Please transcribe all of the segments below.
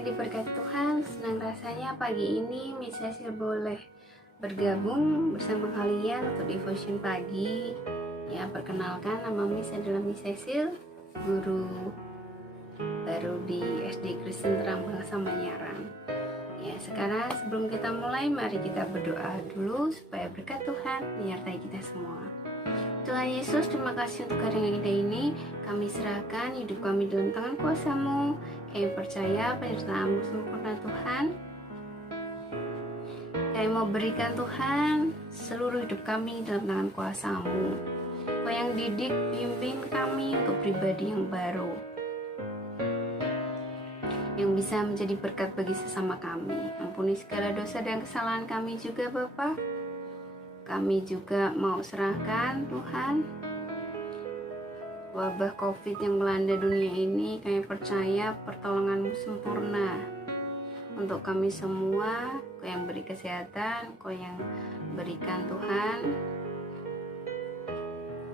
Oke, diberkati Tuhan, senang rasanya pagi ini Miss Cecil boleh bergabung bersama kalian untuk devotion pagi. Ya, perkenalkan, nama Miss adalah Miss Cecil, guru baru di SD Kristen Terang Bangsa Manyarang. Ya, sekarang sebelum kita mulai, mari kita berdoa dulu supaya berkat Tuhan menyertai kita semua. Tuhan Yesus, terima kasih untuk hari yang indah ini. Kami serahkan hidup kami dalam tangan kuasa-Mu. Kami percaya penyertaan-Mu sempurna Tuhan. Kami mau berikan Tuhan seluruh hidup kami dalam tangan kuasa-Mu. Kau yang didik, pimpin kami untuk pribadi yang baru, yang bisa menjadi berkat bagi sesama kami. Ampuni segala dosa dan kesalahan kami juga Bapa. Kami juga mau serahkan Tuhan wabah COVID yang melanda dunia ini. Kami percaya pertolongan-Mu sempurna untuk kami semua. Kau yang beri kesehatan, Kau yang berikan Tuhan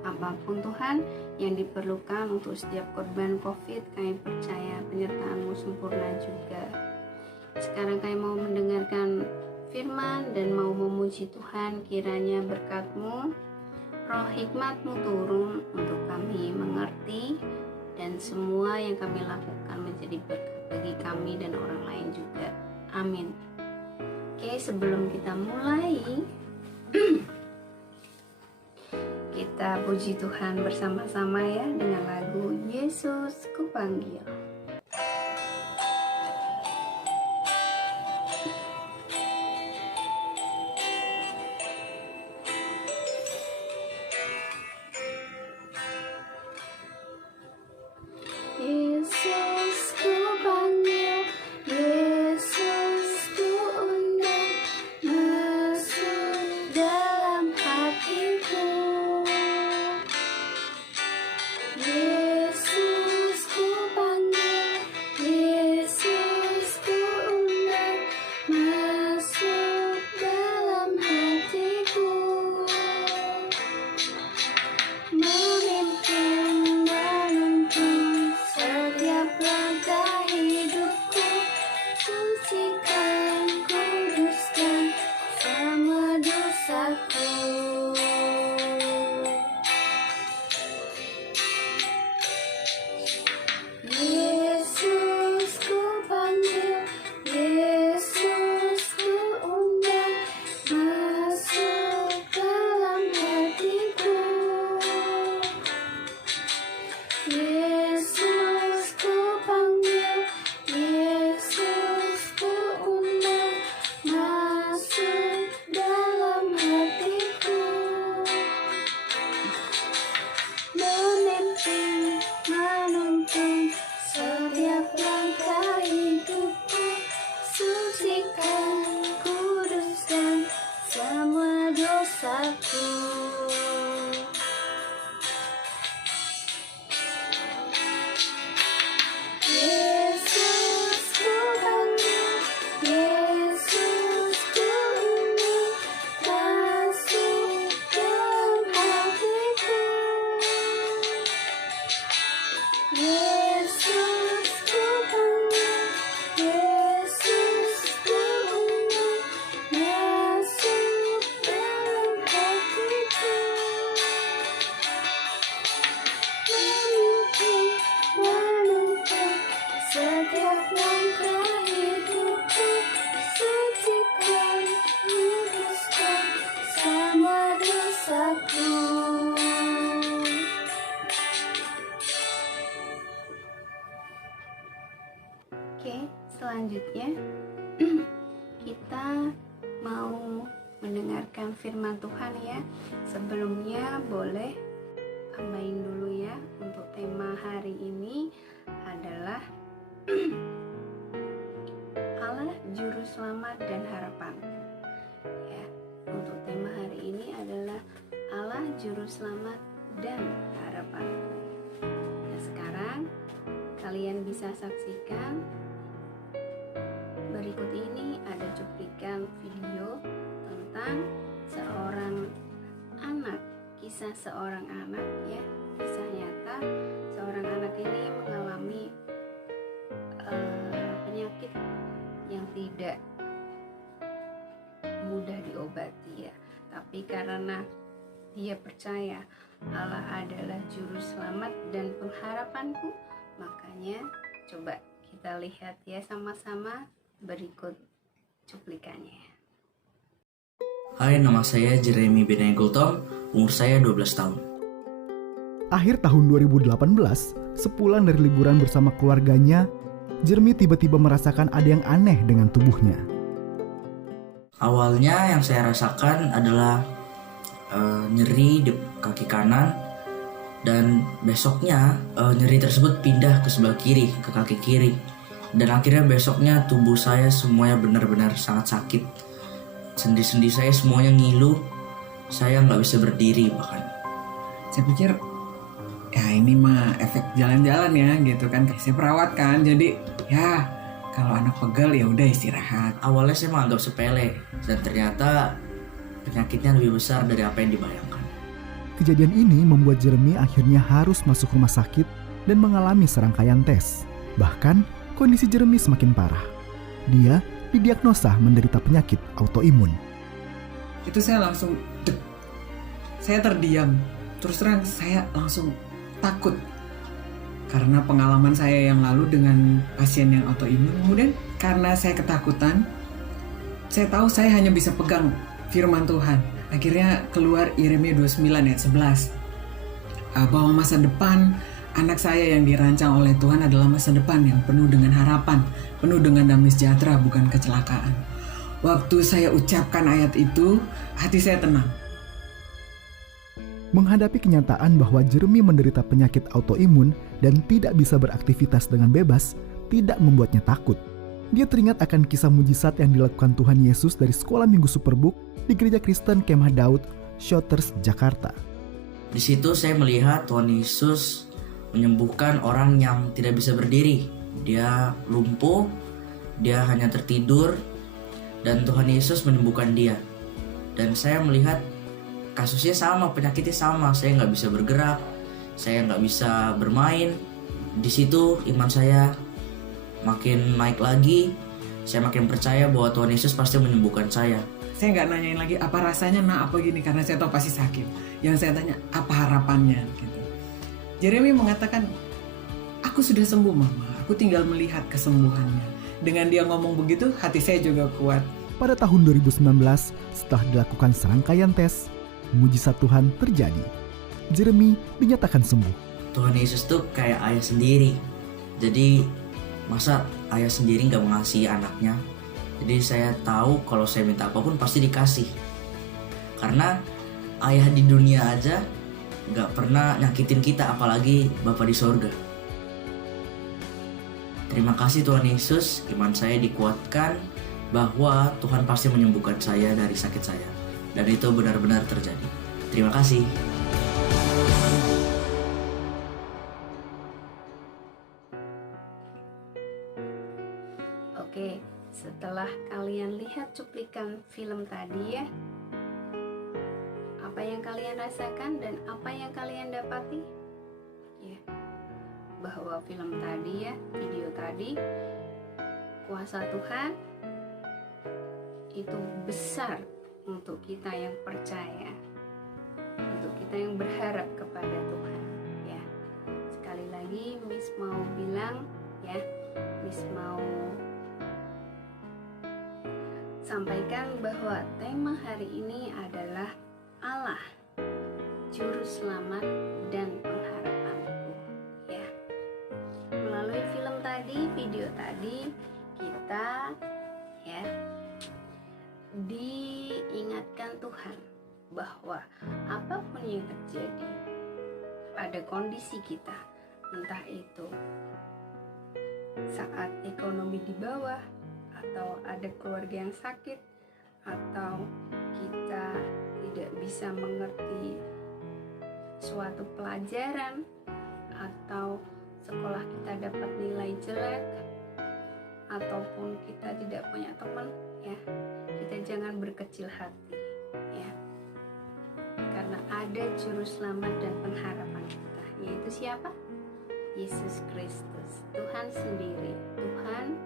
apapun Tuhan yang diperlukan untuk setiap korban COVID. Kami percaya penyertaan-Mu sempurna juga. Sekarang kami mau mendengarkan firman dan mau memuji Tuhan. Kiranya berkat-Mu, roh hikmat-Mu turun untuk kami mengerti, dan semua yang kami lakukan menjadi berkat bagi kami dan orang lain juga. Amin. Oke, sebelum kita mulai kita puji Tuhan bersama-sama ya dengan lagu Yesus Kupanggil. Yesus ku panggil, Yesus ku undang, masuk dalam hatiku. Yesus ku panggil, Yesus ku undang, masuk dalam hatiku. Memimpin menuntun setiap langkah hidupku, sucikan, kuduskan semua dosaku. Yesus ku panggil, Yesus ku undang, masuk dalam hatiku. Yesus ku panggil, Yesus ku undang, masuk dalam hatiku. Memimpin, menuntun setiap langkah hidupku, sucikan, kuduskan semua dosaku. Yesus ku panggil, Yesus ku undang, masuk dalam hatiku. Yesus ku panggil, Yesus ku undang, masuk dalam hatiku. Memimpin, menuntun setiap langkah hidupku, sucikan, kuduskan semua dosaku. Oke, selanjutnya kita mau mendengarkan firman Tuhan ya. Sebelumnya boleh tambahin dulu ya, untuk tema hari ini adalah Allah Juru Selamat dan Harapanku. Ya, untuk tema hari ini adalah Allah Juru Selamat dan Harapanku. Nah, sekarang kalian bisa saksikan berikut ini ada cuplikan video tentang seorang anak, kisah seorang anak ya, kisah nyata. Seorang anak ini mengalami penyakit hebat dia, tapi karena dia percaya Allah adalah juru selamat dan pengharapanku, makanya coba kita lihat ya sama-sama berikut cuplikannya. Hai, nama saya Jeremy Benay Gultom, umur saya 12 tahun. Akhir tahun 2018, sepulang dari liburan bersama keluarganya, Jeremy tiba-tiba merasakan ada yang aneh dengan tubuhnya. Awalnya yang saya rasakan adalah nyeri di kaki kanan, dan besoknya nyeri tersebut pindah ke sebelah kiri, ke kaki kiri. Dan akhirnya besoknya tubuh saya semuanya benar-benar sangat sakit. Sendi-sendi saya semuanya ngilu, saya nggak bisa berdiri bahkan. Saya pikir ya ini mah efek jalan-jalan ya gitu kan. Saya perawat kan, jadi ya kalau anak pegel ya udah istirahat. Awalnya saya menganggap sepele, dan ternyata penyakitnya lebih besar dari apa yang dibayangkan. Kejadian ini membuat Jeremy akhirnya harus masuk rumah sakit dan mengalami serangkaian tes. Bahkan, kondisi Jeremy semakin parah. Dia didiagnosa menderita penyakit autoimun. Itu saya langsung saya terdiam. Terus terang saya langsung takut. Karena pengalaman saya yang lalu dengan pasien yang autoimun. Kemudian karena saya ketakutan, saya tahu saya hanya bisa pegang firman Tuhan. Akhirnya keluar Yeremia 29 ayat 11. Bahwa masa depan anak saya yang dirancang oleh Tuhan adalah masa depan yang penuh dengan harapan, penuh dengan damai sejahtera, bukan kecelakaan. Waktu saya ucapkan ayat itu, hati saya tenang. Menghadapi kenyataan bahwa Jeremy menderita penyakit autoimun dan tidak bisa beraktivitas dengan bebas, tidak membuatnya takut. Dia teringat akan kisah mujizat yang dilakukan Tuhan Yesus dari Sekolah Minggu Superbook di Gereja Kristen Kemah Daud, Shooters, Jakarta. Di situ saya melihat Tuhan Yesus menyembuhkan orang yang tidak bisa berdiri. Dia lumpuh, dia hanya tertidur, dan Tuhan Yesus menyembuhkan dia. Dan saya melihat kasusnya sama, penyakitnya sama. Saya nggak bisa bergerak, saya nggak bisa bermain. Di situ iman saya makin naik lagi. Saya makin percaya bahwa Tuhan Yesus pasti menyembuhkan saya. Saya nggak nanyain lagi apa rasanya, apa gini, karena saya tahu pasti sakit. Yang saya tanya, apa harapannya gitu. Jeremy mengatakan, aku sudah sembuh mama, aku tinggal melihat kesembuhannya. Dengan dia ngomong begitu, hati saya juga kuat. Pada tahun 2019, setelah dilakukan serangkaian tes, mujizat Tuhan terjadi. Jeremy dinyatakan sembuh. Tuhan Yesus tuh kayak ayah sendiri. Jadi masa ayah sendiri gak mengasihi anaknya? Jadi saya tahu kalau saya minta apapun pasti dikasih. Karena ayah di dunia aja gak pernah nyakitin kita, apalagi Bapa di sorga. Terima kasih Tuhan Yesus, iman saya dikuatkan bahwa Tuhan pasti menyembuhkan saya dari sakit saya. Dan itu benar-benar terjadi. Terima kasih. Oke, setelah kalian lihat cuplikan film tadi ya, apa yang kalian rasakan dan apa yang kalian dapati? Ya, bahwa film tadi ya, video tadi, kuasa Tuhan itu besar untuk kita yang percaya, untuk kita yang berharap kepada Tuhan ya. Sekali lagi Miss mau bilang ya, Miss mau sampaikan bahwa tema hari ini adalah Allah, Juru Selamat dan Pengharapanku ya. Melalui film tadi, video tadi, kita ya diingatkan Tuhan bahwa apapun yang terjadi pada kondisi kita, entah itu saat ekonomi di bawah, atau ada keluarga yang sakit, atau kita tidak bisa mengerti suatu pelajaran, atau sekolah kita dapat nilai jelek, ataupun kita tidak punya teman ya, kita jangan berkecil hati ya, karena ada juru selamat dan pengharapan kita, yaitu siapa? Yesus Kristus, Tuhan sendiri, Tuhan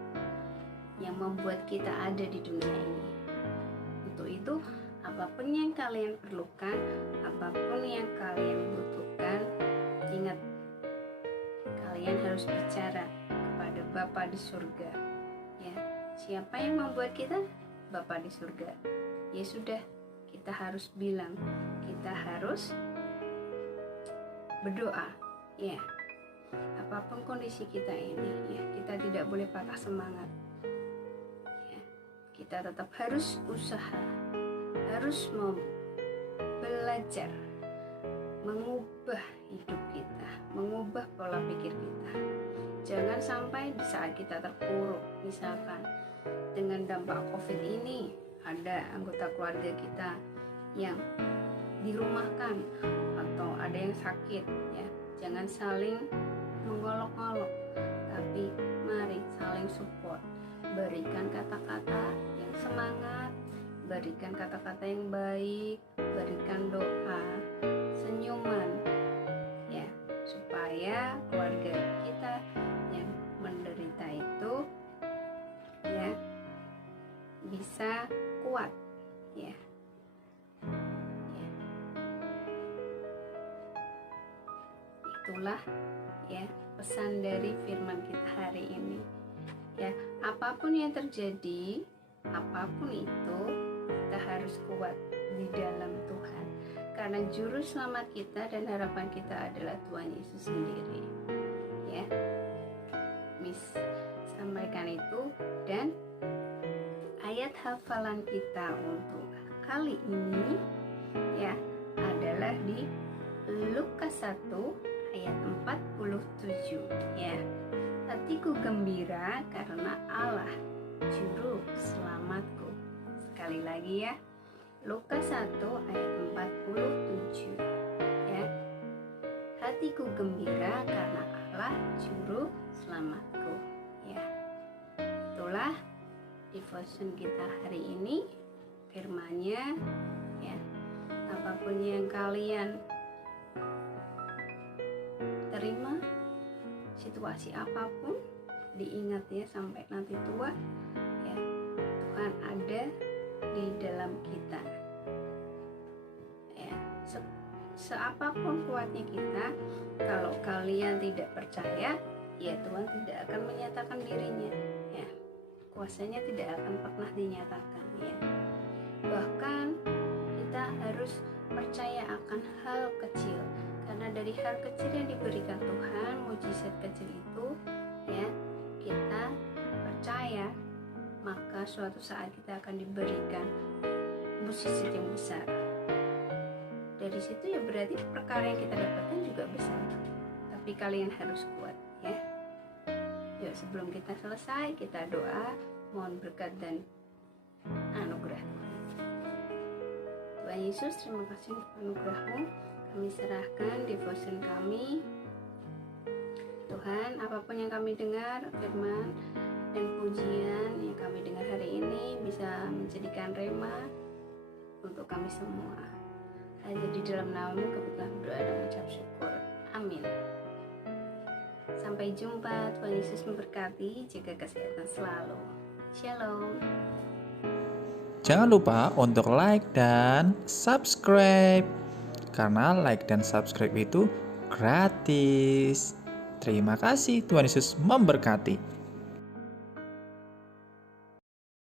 yang membuat kita ada di dunia ini. Untuk itu, apapun yang kalian perlukan, apapun yang kalian butuhkan, ingat, kalian harus bicara kepada Bapa di surga. Ya, siapa yang membuat kita? Bapa di surga. Ya sudah, kita harus bilang, kita harus berdoa. Ya, apapun kondisi kita ini, ya, kita tidak boleh patah semangat. Ya, kita tetap harus usaha, harus mau belajar mengubah hidup kita, mengubah pola pikir kita. Jangan sampai di saat kita terpuruk, misalkan dengan dampak COVID ini, ada anggota keluarga kita yang dirumahkan atau ada yang sakit, ya, jangan saling mengolok-olok, tapi mari saling support. Berikan kata-kata yang semangat, berikan kata-kata yang baik, berikan doa, senyuman, ya, supaya keluarga kita yang menderita itu, ya, bisa kuat, ya. Itulah, ya, pesan dari firman kita hari ini. Ya, apapun yang terjadi, apapun itu, kita harus kuat di dalam Tuhan. Karena juru selamat kita dan harapan kita adalah Tuhan Yesus sendiri. Ya, Miss sampaikan itu, dan ayat hafalan kita untuk kali ini, ya, adalah di Lukas 1 ayat 47, ya. Hatiku gembira karena Allah juru selamatku. Sekali lagi, ya, Lukas 1 ayat 47, ya. Hatiku gembira karena Allah juru selamatku, ya. Itulah devotion kita hari ini, firman-Nya, ya. Apapun yang kalian terima, situasi apapun, diingat, ya, sampai nanti tua, ya, Tuhan ada di dalam kita. Ya, seapapun kuatnya kita, kalau kalian tidak percaya, ya Tuhan tidak akan menyatakan dirinya, ya. Kuasanya tidak akan pernah dinyatakan, ya. Bahkan kita harus percaya akan hal kecil, karena dari hal kecil yang diberikan Tuhan, mujizat kecil itu, ya, kita percaya, maka suatu saat kita akan diberikan mujizat yang besar. Dari situ, ya, berarti perkara yang kita dapatkan juga besar. Tapi kalian harus kuat, ya. Yuk, sebelum kita selesai, kita doa, mohon berkat dan anugerah Tuhan. Tuhan Yesus, terima kasih untuk anugerah-Mu. Kami serahkan devotion kami, Tuhan. Apapun yang kami dengar, firman dan pujian yang kami dengar hari ini bisa menjadikan rema untuk kami semua. Hanya di dalam nama-Mu kami telah berdoa dan mengucap syukur. Amin. Sampai jumpa. Tuhan Yesus memberkati. Jaga kesehatan selalu. Shalom. Jangan lupa untuk like dan subscribe, karena like dan subscribe itu gratis. Terima kasih, Tuhan Yesus memberkati.